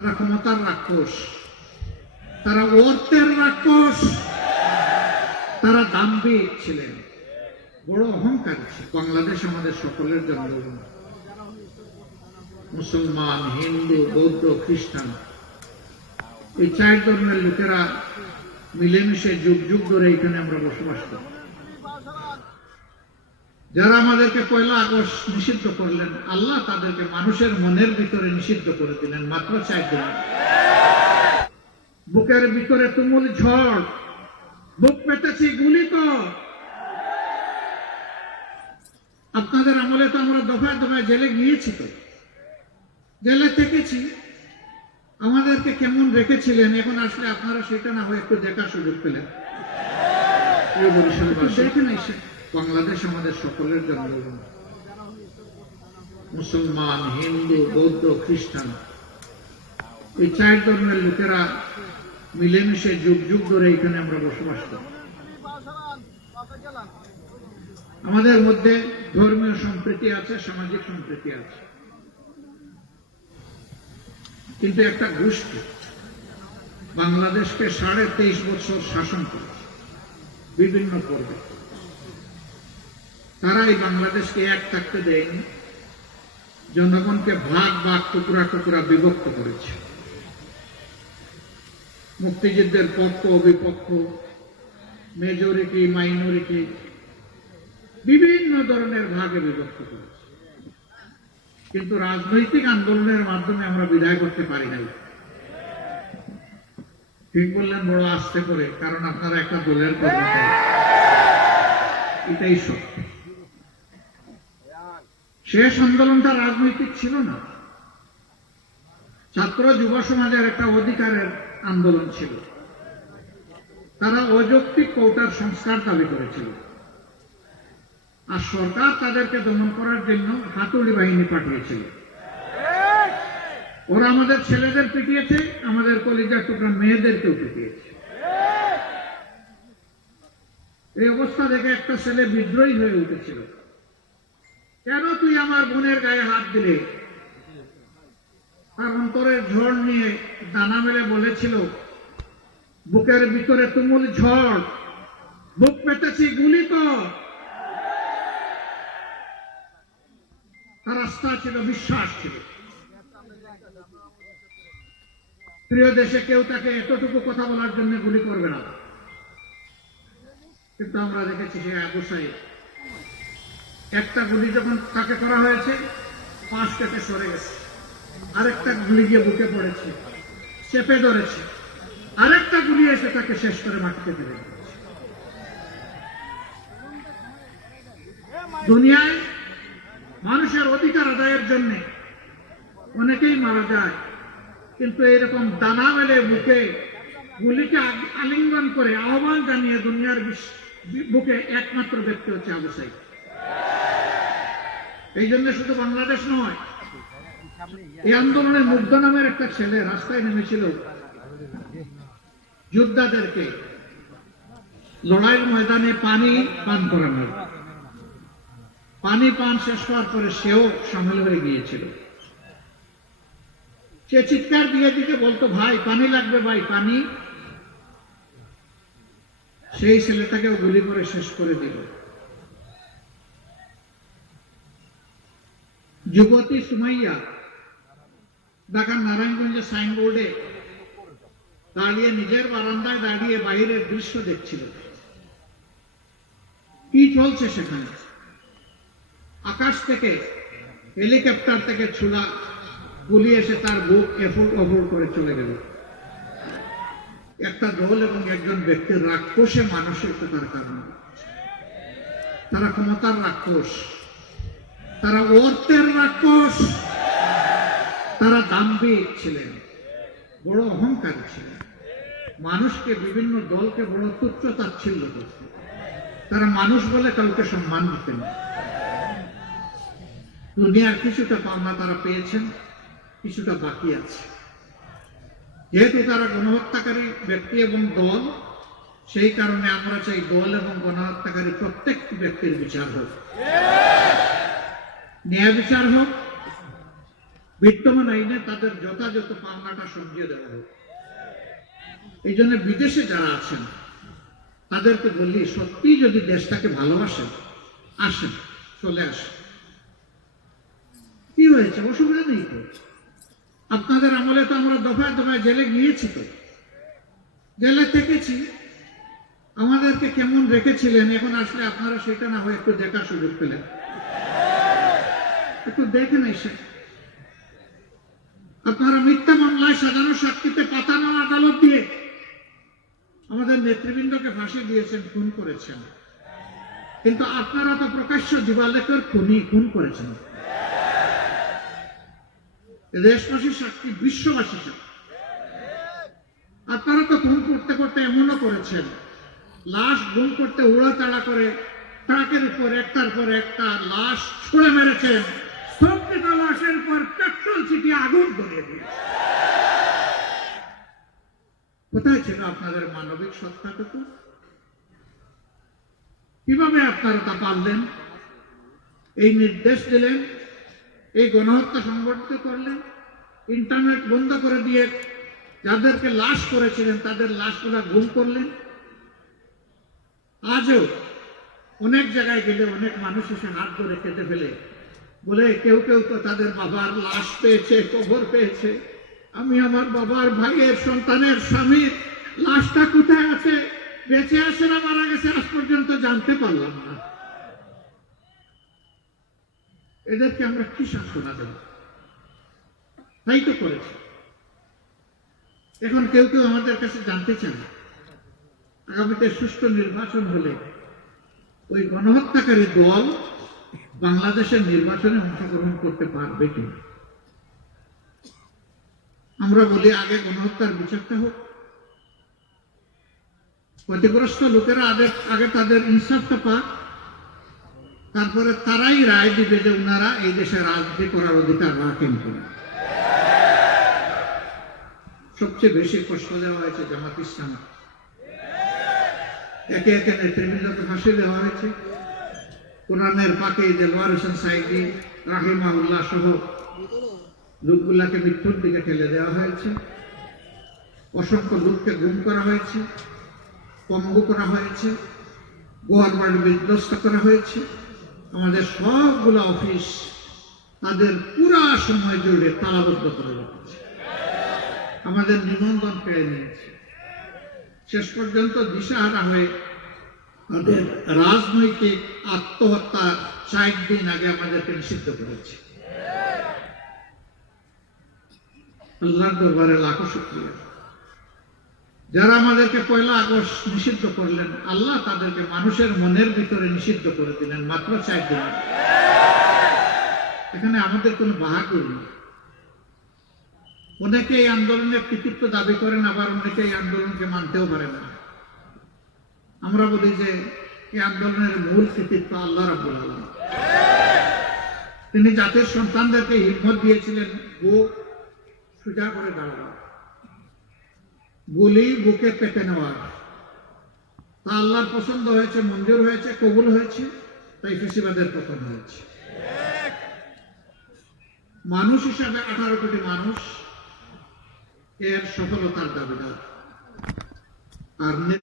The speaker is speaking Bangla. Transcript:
তারা ক্ষমতার রাক্ষস। তারা অর্থের রাক্ষস। তারা দাম্ভিক ছিলেন। বড় অহংকার বাংলাদেশ আমাদের সকলের জন্মভূমি। মুসলমান, হিন্দু, বৌদ্ধ, খ্রিস্টান। এই চার ধর্মের লোকেরা মিলেমিশে যুগ যুগ ধরে এখানে আমরা বসবাস করি। যারা আমাদেরকে পয়লা আগস্ট নিষিদ্ধ করলেন আল্লাহ তাদেরকে মানুষের মনের ভিতরে নিষিদ্ধ করে দিলেন মাত্র চার দিন। বুকের ভিতরে তুমুল ঝড় বুক পেতেছি গুলি তো। আপনাদের আমলে তো আমরা দফায় দফায় জেলে গিয়েছি তো। জেলে থেকেছি। আমাদেরকে কেমন রেখেছিলেন? এখন আসলে আপনারা সেটা না হয়ে একটু দেখার সুযোগ পেলেন। দেখেন এসে বাংলাদেশ আমাদের সকলের জন্মভূমি মুসলমান, হিন্দু, বৌদ্ধ, খ্রিস্টান, এই চার ধর্মের লোকেরা মিলেমিশে যুগ যুগ ধরে এখানে আমরা বসবাস করি। আমাদের মধ্যে ধর্মীয় সম্প্রীতি আছে, সামাজিক সম্প্রীতি আছে। কিন্তু একটা গোষ্ঠী বাংলাদেশকে সাড়ে তেইশ বছর শাসন করেছে। বিভিন্ন পর্বে তারা এই বাংলাদেশকে এক থাকতে দেয়নি। জনগণকে ভাগ ভাগ টুকরা টুকরা বিভক্ত করেছে। মুক্তিযুদ্ধের পক্ষ, বিপক্ষ মেজরিটি মাইনরিটি বিভিন্ন ধরনের ভাগে বিভক্ত করেছে। কিন্তু রাজনৈতিক আন্দোলনের মাধ্যমে আমরা বিদায় করতে পারি নাই। ঠিক বললেন, বড় আসতে করে, কারণ আপনারা একটা দলের কর্মচারী এটাই সত্য। শেষ আন্দোলনটা রাজনৈতিক ছিল না। ছাত্র যুব সমাজের একটা অধিকারের আন্দোলন ছিল। তারা অযৌক্তিক কৌটার সংস্কার দাবি করেছিল। আর সরকার তাদেরকে দমন করার জন্য হাতুড়ি বাহিনী পাঠিয়েছিল। ওরা আমাদের ছেলেদের পিটিয়েছে, আমাদের কলিজার টুকরা মেয়েদেরকেও পিটিয়েছে। এই অবস্থা দেখে একটা ছেলে বিদ্রোহী হয়ে উঠেছিল। কেন তুই আমার বোনের গায়ে হাত দিলে? তার অন্তরের ঝড় নিয়ে দানা মেলে বলেছিল, বুকের ভিতরে তুমুল ঝড়, বুক পেতেছি গুলি তো। তার আস্থা ছিল, বিশ্বাস ছিল। প্রিয় দেশে কেউ তাকে এতটুকু কথা বলার জন্য গুলি করবে না। কিন্তু আমরা দেখেছি সে আগুসাই। একটা গুলি যখন তাকে করা হয়েছে পাঁচ কেটে সরে গেছে। আরেকটা গুলি গিয়ে বুকে পড়েছে, চেপে ধরেছে। আরেকটা গুলি এসে তাকে শেষ করে মাটিতে ফেলে দুনিয়ায় মানুষের অধিকার আদায়ের জন্য অনেকেই মারা যায়, কিন্তু এরকম দানা মেলে বুকে, গুলিকে আলিঙ্গন করে আহ্বান জানিয়ে দুনিয়ার বুকে একমাত্র ব্যক্তি হচ্ছে আবু সাইদ। এই জন্য শুধু বাংলাদেশ নয়, এই আন্দোলনে মুগ্ধ নামের একটা ছেলে রাস্তায় নেমেছিল যোদ্ধাদেরকে লড়াইয়ের ময়দানে পানি পান করানোর পানি পান শেষ হওয়ার পরে সেও সামিল হয়ে গিয়েছিল। সে চিৎকার দিয়ে দিতে বলতো, ভাই, পানি লাগবে ভাই, পানি। সেই ছেলেটাকেও গুলি করে শেষ করে দিল। যুবতী সুমাইয়া ঢাকার নারায়ণগঞ্জের সাইনবোর্ডে দাঁড়িয়ে নিজের বারান্দায় দাঁড়িয়ে বাইরের দৃশ্য দেখছিল। কি চলছে সেখানে? আকাশ থেকে হেলিকপ্টার থেকে ছুলা গুলি এসে তার বুক এফুল অফুল করে চলে গেল। একটা দল এবং একজন ব্যক্তির রাক্ষসে মানুষের তার কারণ। তারা ক্ষমতার রাক্ষস। তারা অর্থের রাক্ষস। তারা দাম্ভিক ছিলেন, বড় অহংকার ছিলেন। মানুষকে বিভিন্ন দলকে বড় তুচ্ছ তাচ্ছিল্য করত তারা মানুষ বলে কাউকে সম্মান দিতেন। দুনিয়ার কিছুটা পাওনা তারা পেয়েছেন, কিছুটা বাকি আছে। যেহেতু তারা গণহত্যাকারী ব্যক্তি এবং দল, সেই কারণে আমরা চাই দল এবং গণহত্যাকারী প্রত্যেক ব্যক্তির বিচার হোক। ন্যায় বিচার হোক, বিদ্যমান আইনে তাদের যথাযথ পাওনাটা সঙ্গিয়ে দেওয়া হোক। এই জন্য বিদেশে যারা আছেন, তাদেরকে বলি সত্যি যদি দেশটাকে ভালোবাসেন, আসেন, চলে আসেন। কি হয়েছে? অসুবিধা নেই তো। আপনাদের আমলে তো আমরা দফায় দফায় জেলে গিয়েছি তো। জেলে থেকেছি। আমাদেরকে কেমন রেখেছিলেন? এখন আসলে আপনারা সেটা না হয় একটু দেখার সুযোগ পেলেন। একটু দেখেন এসে আপনারা মিথ্যা মামলায় সাজানো সাক্ষীতে পাতানো আদালত দিয়ে আমাদের নেতৃবৃন্দকে ফাঁসি দিয়েছেন, খুন করেছেন। কিন্তু আপনারা তো প্রকাশ্য দিবালেকের খুনি, খুন করেছেন। দেশবাসী সাক্ষী বিশ্ববাসী সাক্ষী আপনারা তো খুন করতে করতে এমনও করেছেন। লাশ গুম করতে উড়াতাড়া করে, ট্রাকের উপর একটার পর একটা লাশ ছুঁড়ে মেরেছেন। লাশের পর পেট্রোল ছিটিয়ে আগুন ধরিয়ে দিয়েছে কোথায় ছিল আপনাদের মানবিক সত্তাটুকু? কীভাবে আপনারা তা পারলেন? এই নির্দেশ দিলেন, এই গণহত্যা সংগঠিত করলেন, ইন্টারনেট বন্ধ করে দিয়ে যাদেরকে লাশ করেছিলেন, তাদের লাশ লাশগুলা গুম করলেন। আজও অনেক জায়গায় গেলে অনেক মানুষ এসে হাত ধরে কেটে ফেলে। বলে কেউ কেউ তো তাদের বাবার লাশ পেয়েছে, কবর পেয়েছে। আমি আমার বাবার ভাইয়ের সন্তানের স্বামীর লাশটা কোথায় আছে? বেঁচে আছে না মারা গেছে আজ পর্যন্ত জানতে পারলাম না। এদেরকে আমরা কি শাসনা দেব? তাই তো করেছি। এখন কেউ কেউ আমাদের কাছে জানতে চান আগামীতে সুষ্ঠু নির্বাচন হলে ওই গণহত্যাকারী দল বাংলাদেশের নির্বাচনে অংশগ্রহণ করতে পারবে কি? আমরা বলি আগে গণহত্যার বিচারটা হোক, ক্ষতিগ্রস্ত লোকেরা আগে আগে তাদের ইনসাফটা পাক, তারপরে তারাই রায় দিবে যে ওনারা এই দেশে রাজনীতি করার অধিকার রাখেন কিনা। সবচেয়ে বেশি কষ্ট দেওয়া হয়েছে জামাত ইসলাম একে একে নেতৃবৃন্দকে ফাঁসি দেওয়া হয়েছে। কোরআনের পাকে দেলোয়ার হোসেন সাইদি রাহিমাউল্লাহ সহ লোকগুলাকে মৃত্যুর দিকে ঠেলে দেওয়া হয়েছে। অসংখ্য লোককে গুম করা হয়েছে, পঙ্গু করা হয়েছে বাড়ি বিধ্বস্ত করা হয়েছে। আমাদের সবগুলো অফিস তাদের পুরা সময় জুড়ে তালাবদ্ধ করে রেখেছে। আমাদের নিবন্ধন পেয়ে নিয়েছে। শেষ পর্যন্ত দিশাহারা হয়ে তাদের রাজনৈতিক আত্মহত্যা ষাট দিন আগে আমাদেরকে নিষিদ্ধ করেছে। লাখো শুক্রিয়া। যারা আমাদেরকে পয়লা আগস্ট নিষিদ্ধ করলেন, আল্লাহ তাদেরকে মানুষের মনের ভিতরে নিষিদ্ধ করে দিলেন মাত্র চার দিন। এখানে আমাদের কোনো বাহাদুর নেই। অনেকে এই আন্দোলনের কৃতিত্ব দাবি করেন, আবার অনেকে এই আন্দোলনকে মানতেও পারেন না। আমরা বলি যে, এই আন্দোলনের মূল কৃতিত্ব আল্লাহ রাবুল আলম তিনি জাতির সন্তানদেরকে হিম্মত দিয়েছিলেন বুক সোজা করে দাঁড়ানো গুলি বুকে পেতে নেওয়া। তা আল্লাহর পছন্দ হয়েছে, মঞ্জুর হয়েছে, কবুল হয়েছে, তাই ফেসিবাদের পতন হয়েছে। মানুষ হিসাবে আঠারো কোটি মানুষ এর সফলতার দাবিদার। আর